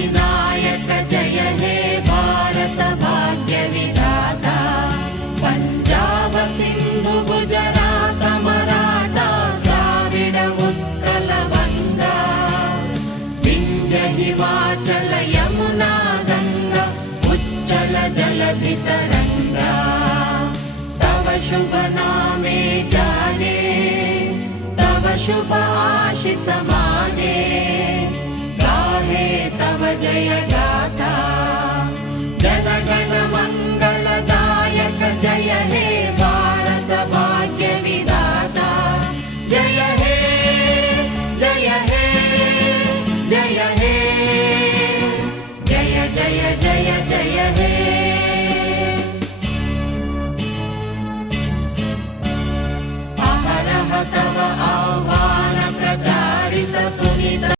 विनायक जय हे भारत भाग्य विधाता पंजाब सिंधु गुजरात मराठा द्राविड उत्कल बंगा विंध्य हिमाचल यमुना गंगा उच्चल जलधि तरंगा तव शुभ नामे जागे तव शुभ आशीष मागे गाहे तव जय